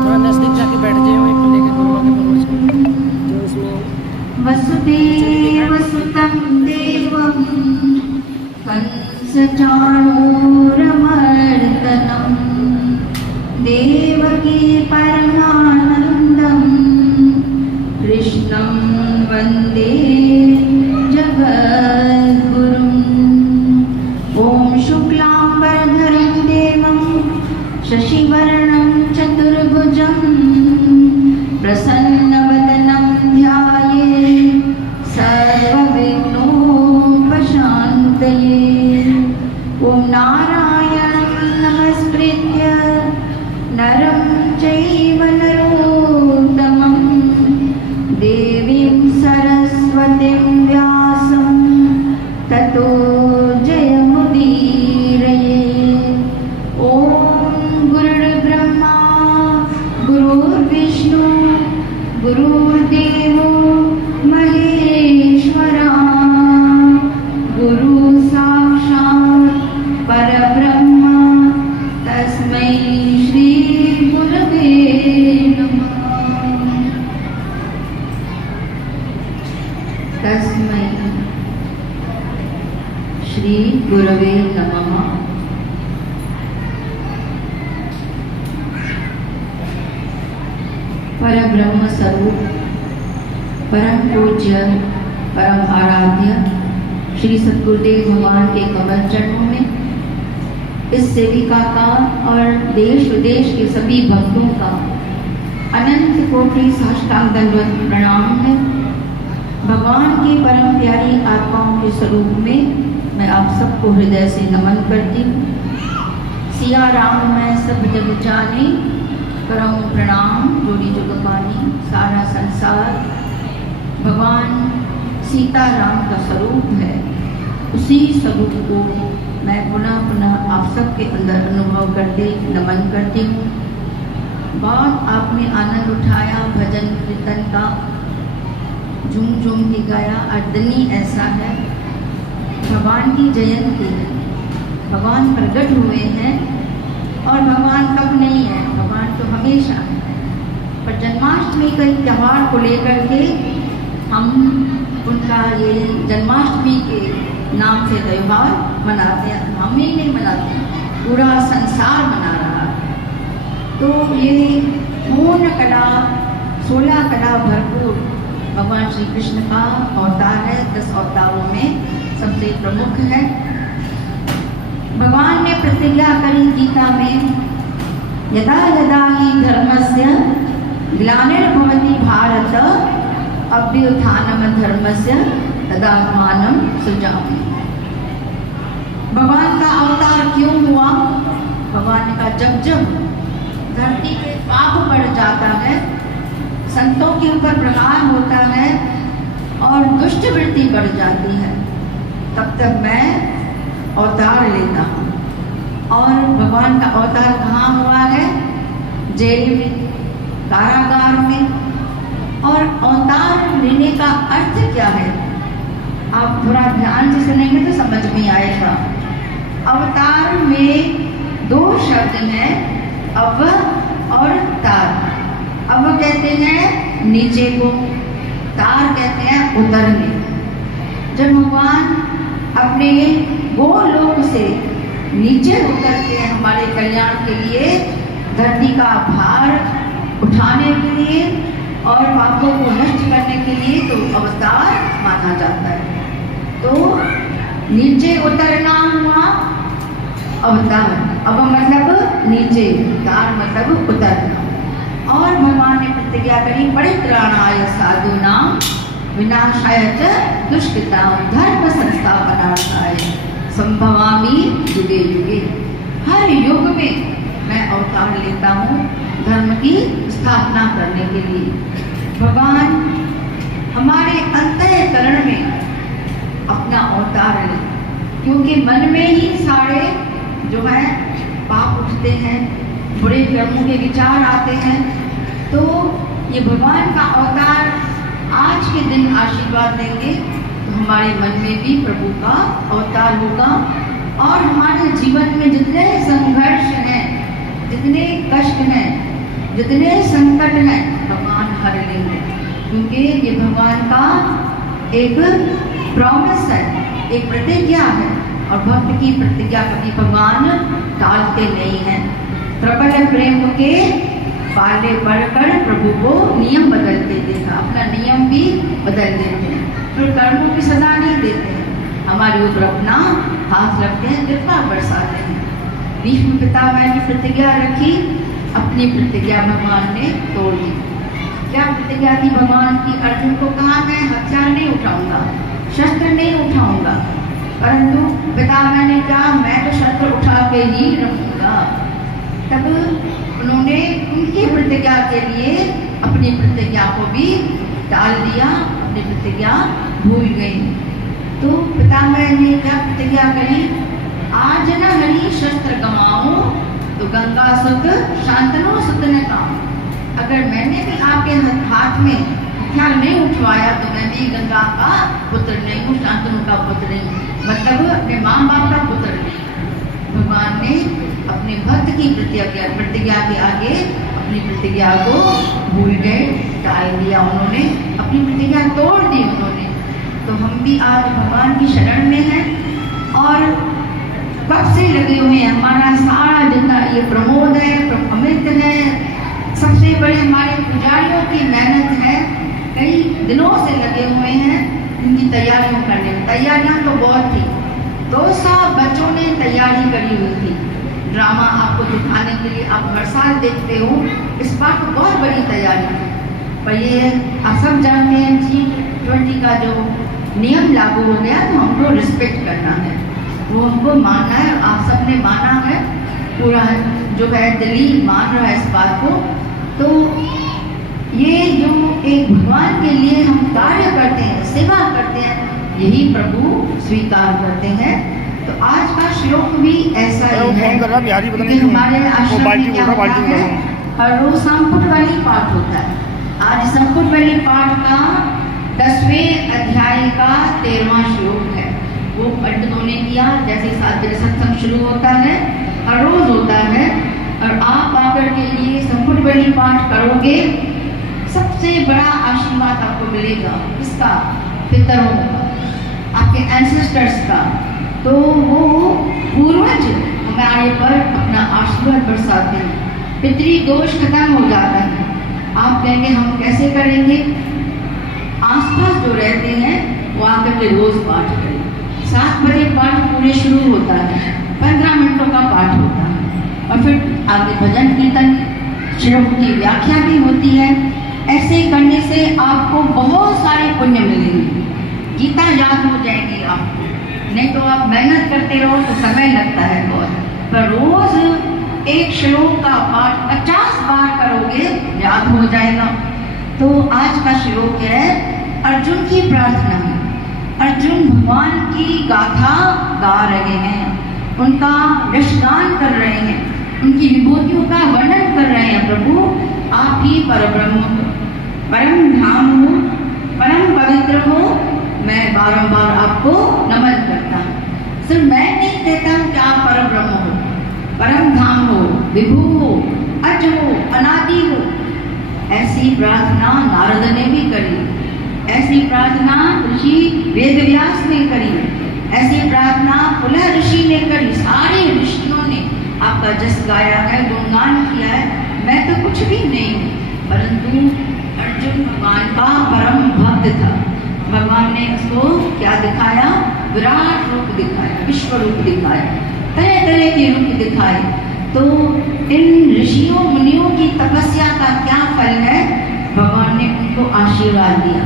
थोड़ा नजदीक जाके बैठ जाए वहीं पर लेके दोनों के परोस जो इसमें वसुदेव सुतं देवं कंसचाणूरमर्दनं देवकी परमानन्दं कृष्णं वन्दे जगद्गुरुम्। ॐ शुक्लाम्बरधरं देवं शशिवर्णं चतुर्भुजं प्रसन्नवदनं ध्यायेत् सर्वविघ्नोपशान्तये। ॐ नारायणं नमस्कृत्य नरं चैव नरोत्तमं देवीं सरस्वतीं व्यासं ततो जयमुदीरयेत्। ॐ गुरुर्ब्रह्मा गुरुर्विष्णु गुरुर्देवो महेश्वरा गुरु साक्षात् परब्रह्म तस्मै श्री गुरवे नमः। तस्मै श्री गुरवे नमः। परब्रह्म स्वरूप परम पूज्य परम आराध्य श्री सद्गुरुदेव भगवान के कमल चरणों में इस सेविका का और देश विदेश के सभी भक्तों का अनंत कोटि साष्टांग दंडवत प्रणाम है। भगवान की परम प्यारी आत्माओं के स्वरूप में मैं आप सबको हृदय से नमन करती हूँ। सिया राम मैं सब जग जाने करम प्रणाम जोड़ी जुग पानी सारा संसार भगवान सीताराम का स्वरूप है। उसी स्वरूप को मैं पुनः पुनः आप सबके अंदर अनुभव करते नमन करती हूँ। बहुत आपने आनंद उठाया भजन कीर्तन का, झूम झूम के गाया। आज दिन ही ऐसा है, भगवान की जयंती है, भगवान प्रकट हुए हैं। और भगवान कब नहीं है, भगवान तो हमेशा है। पर जन्माष्टमी का त्यौहार को लेकर के हम उनका ये जन्माष्टमी के नाम से त्यौहार मनाते हैं। हम ही नहीं मनाते, पूरा संसार मना रहा है। तो ये पूर्ण कला 16 कला भरपूर भगवान श्री कृष्ण का अवतार है। 10 अवतारों में सबसे प्रमुख है। भगवान ने प्रतिज्ञा करी गीता में, यदा यदा हि धर्मस्य ग्लानिर्भवति भारत अभ्युत्थानं धर्मस्य तदात्मानं सृजामि। भगवान का अवतार क्यों हुआ? भगवान ने कहा जब जब धरती पे पाप बढ़ जाता है, संतों के ऊपर प्रहार होता है और दुष्ट वृत्ति बढ़ जाती है, तब तक मैं अवतार लेता हूँ। और भगवान का अवतार कहाँ हुआ है? जेल में, कारागार में। और अवतार लेने का अर्थ क्या है? आप थोड़ा ध्यान से सुनेंगे तो समझ में आएगा। अवतार में 2 शब्द हैं, अव और तार। अव कहते हैं नीचे को, तार कहते हैं उतरने। जब भगवान अपने गोलोक से नीचे उतरते हैं हमारे कल्याण के लिए, धरती का भार उठाने के लिए और पापों को नष्ट करने के लिए, तो अवतार माना जाता है। तो नीचे उतरना हुआ अवतार। अब मतलब नीचे, तार मतलब उतरना। और भगवान ने प्रतिज्ञा करी, परित्राणाय साधूनां विनाशाय च दुष्कृतां धर्म संस्थापनार्थाय संभवामि युगे युगे। हर युग में मैं अवतार लेता हूँ धर्म की स्थापना करने के लिए। भगवान हमारे अंतःकरण में अपना अवतार ले, क्योंकि मन में ही सारे जो है पाप उठते हैं, बुरे कर्मों के विचार आते हैं। तो ये भगवान का अवतार आज के दिन आशीर्वाद देंगे तो हमारे मन में भी प्रभु का अवतार होगा। और हमारे जीवन में जितने संघर्ष हैं जितने कष्ट हैं, जितने संकट हैं, भगवान हर लेंगे, क्योंकि ये भगवान का एक प्रॉमिस है, एक प्रतिज्ञा है, और भक्त की प्रतिज्ञा कभी भगवान टालते नहीं हैं। प्रबल प्रेम के पाले पढ़कर प्रभु को नियम बदलते देखा, अपना नियम भी बदल देते हैं, फिर कर्मों की सजा नहीं देते हैं, हमारे ऊपर अपना हाथ रखते हैं, कृपा बरसाते हैं। भीष्म पितामह ने प्रतिज्ञा रखी, अपनी प्रतिज्ञा भगवान ने तोड़ दी। क्या प्रतिज्ञा थी भगवान की? अर्जुन को कहा मैं हथियार नहीं उठाऊंगा, शस्त्र नहीं उठाऊंगा, परंतु पितामह ने कहा मैं तो शस्त्र उठा के ही रहूंगा। तब उन्होंने उनकी प्रतिज्ञा के लिए अपनी प्रतिज्ञा को भी टाल दिया, अपनी प्रतिज्ञा भूल गई। तो पितामह ने क्या प्रतिज्ञा करी? आज न हरि शस्त्र गवाऊं तो गंगा सुत शांतनु सुत न काम। अगर मैंने भी आपके हाथ में हथियार नहीं उठवाया तो मैं भी गंगा का पुत्र नहीं हूँ, शांतनु का पुत्र नहीं हूँ, मतलब अपने माँ बाप का पुत्र नहीं। भगवान ने अपने भक्त की प्रतिज्ञा के आगे अपनी प्रतिज्ञा को भूल गए, टाल दिया उन्होंने, अपनी प्रतिज्ञा तोड़ दी उन्होंने। तो हम भी आज भगवान की शरण में हैं और कब से लगे हुए हैं। हमारा सारा जितना ये प्रमोद है, अमृत है, सबसे बड़े हमारे पुजारियों की मेहनत है, कई दिनों से लगे हुए हैं इनकी तैयारियों करने में। तैयारियां तो बहुत थी, 200 बच्चों ने तैयारी करी हुई थी। ड्रामा आपको दिखाने के लिए आप हर साल देखते हो, इस बार तो बहुत बड़ी तैयारी थी। पर ये आप सब जानते हैं G20 का जो नियम लागू हो गया तो हमको रिस्पेक्ट करना है, वो हमको मानना है। आप सब ने माना है, पूरा जो है दिल्ली मान रहा है इस बात को। तो ये जो एक भगवान के लिए हम कार्य करते हैं, सेवा करते हैं, यही प्रभु स्वीकार करते हैं। तो आज का श्लोक भी ऐसा ही है कि हमारे आश्रम में क्या होता है, हर रोज संपुट वाली पाठ होता है। आज संपुट वाली पाठ का 10वें अध्याय का 13वां श्लोक है, वो पंडितों ने किया। जैसे 7 बजे सत्संग शुरू होता है, हर रोज होता है, और आप आकर के लिए संपुट वाली पाठ करोगे, सबसे बड़ा आशीर्वाद आपको मिलेगा। किसका? पितरों का, आपके एंसेस्टर्स का। तो वो पूर्वज हमारे पर अपना आशीर्वाद बरसाते हैं, पितृ दोष खत्म हो जाता है। आप कहेंगे हम कैसे करेंगे? आसपास जो रहते हैं वो आकर के रोज पाठ करें। 7 बजे पाठ पूरे शुरू होता है, 15 मिनटों का पाठ होता है, और फिर आगे भजन कीर्तन, श्लोक की व्याख्या भी होती है। ऐसे करने से आपको बहुत सारे पुण्य मिलेंगे, गीता याद हो जाएगी आपको। नहीं तो आप मेहनत करते रहो तो समय लगता है बहुत, पर रोज एक श्लोक का पाठ 50 बार करोगे, याद हो जाएगा। तो आज का श्लोक है अर्जुन की प्रार्थना है। अर्जुन भगवान की गाथा गा रहे हैं, उनका यशगान कर रहे हैं, उनकी विभूतियों का वर्णन कर रहे हैं। प्रभु आप ही परब्रह्म हो, परम धाम हो, परम पवित्र हो, मैं बारंबार आपको नमन करता हूँ। सिर्फ मैं नहीं कहता हूँ कि आप परब्रह्म हो, परम धाम हो, विभू हो, अज हो, अनादि हो। ऐसी प्रार्थना नारद ने भी करी, ऐसी प्रार्थना ऋषि वेदव्यास ने करी, ऐसी प्रार्थना पुलह ऋषि ने करी। सारे ऋषियों ने आपका जस गाया है, गुणगान किया है। मैं तो कुछ भी नहीं हूँ, परंतु अर्जुन भगवान का परम भक्त था। भगवान ने उसको क्या दिखाया? विराट रूप दिखाया, विश्व रूप दिखाया, तरह तरह के रूप दिखाए। तो इन ऋषियों मुनियों की तपस्या का क्या फल है? भगवान ने उनको आशीर्वाद दिया।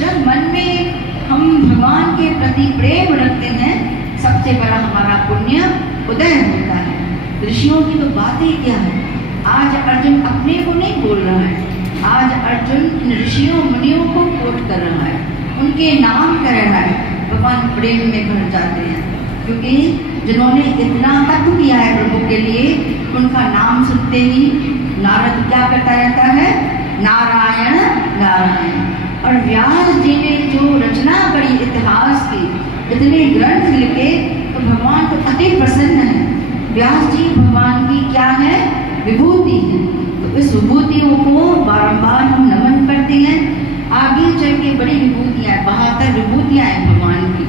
जब मन में हम भगवान के प्रति प्रेम रखते हैं, सबसे बड़ा हमारा पुण्य उदय होता है। ऋषियों की तो बात ही क्या है। आज अर्जुन अपने को नहीं बोल रहा है, आज अर्जुन इन ऋषियों मुनियों को कोट कर रहा है, उनके नाम कर रहा है। भगवान प्रेम में भर जाते हैं, क्योंकि जिन्होंने इतना तत्व किया है प्रभु के लिए, उनका नाम सुनते ही नारद क्या करता रहता है? नारायण नारायण। और व्यास जी ने जो रचना करी इतिहास की, इतने ग्रंथ लिखे, तो भगवान तो अति प्रसन्न है। व्यास जी भगवान की क्या है? विभूति है। तो इस विभूतियों को बारंबार हम नमन करते हैं। आगे चल के बड़ी विभूतियाँ, 72 विभूतियाँ हैं भगवान की।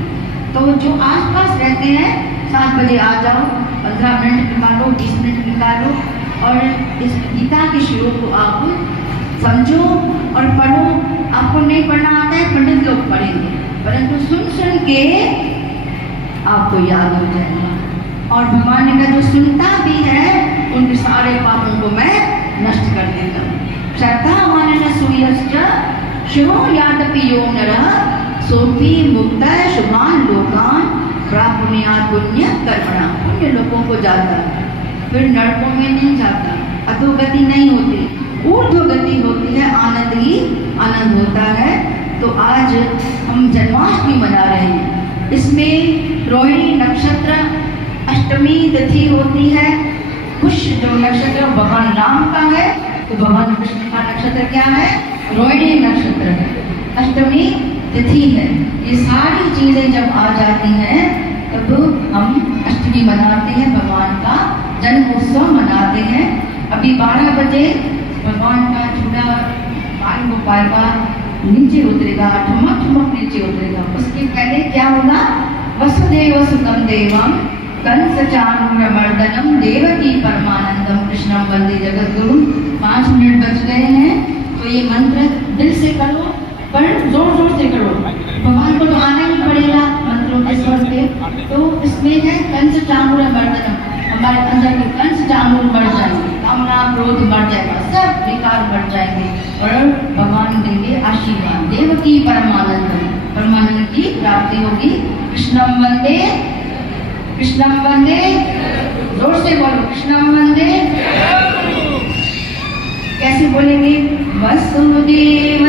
तो जो आसपास रहते हैं 7 बजे आ जाओ, 15 मिनट निकालो, 20 मिनट निकालो और इस गीता के श्लोक को आप समझो और पढ़ो। आपको नहीं पढ़ना आता है, पंडित लोग पढ़ेंगे, परंतु सुन सुन के आपको याद हो जाएगा। और भगवान ने कहा जो सुनता भी है उनके सारे पापों को मैं नष्ट कर देता हूँ। श्रद्धावान सूयश्च शिवो यादपि यो नरः सोपि मुक्तः शुभान लोकान प्राप्नुयात् पुण्य कर्मणा। पुण्य लोगों को जाता है, फिर नरकों में नहीं जाता, अधोगति नहीं होती, ऊर्ध्वगति होती है, आनंद ही आनंद होता है। तो आज हम जन्माष्टमी मना रहे हैं। इसमें रोहिणी नक्षत्र अष्टमी तिथि होती है। कुछ जो नक्षत्र भगवान राम का है, तो भगवान कृष्ण का नक्षत्र क्या है? रोहिणी नक्षत्र है, अष्टमी तिथि है। ये सारी चीजें जब आ जाती हैं तब हम अष्टमी मनाते हैं, भगवान का जन्म उत्सव मनाते हैं। अभी 12 बजे भगवान का चूड़ा बाल गोपाल का नीचे उतरेगा, ठुमक ठुमक नीचे उतरेगा। उसके पहले क्या होगा? वसुदेव सुतम देवम कंस चाणूरमर्दनम देवकी परमानंदम कृष्णम वंदे जगद्गुरु। 5 मिनट बच गए हैं, तो ये मंत्र दिल से करो, पर जोर जोर से करो। भगवान को तो आना ही पड़ेगा मंत्रों के स्वर पे। तो इसमें है कंस चाणूरमर्दनम, हमारे अंदर के कंस चाणूर मर जाएंगे, कामना क्रोध मर जाएगा, सब विकार मर जाएंगे और भगवान देंगे आशीर्वाद। देवकी परमानंदम, परमानंद की प्राप्ति होगी। कृष्णम वंदे, कृष्णम वंदे, जोर से बोलो कृष्णम वंदे। कैसे बोलेंगे? वसुदेव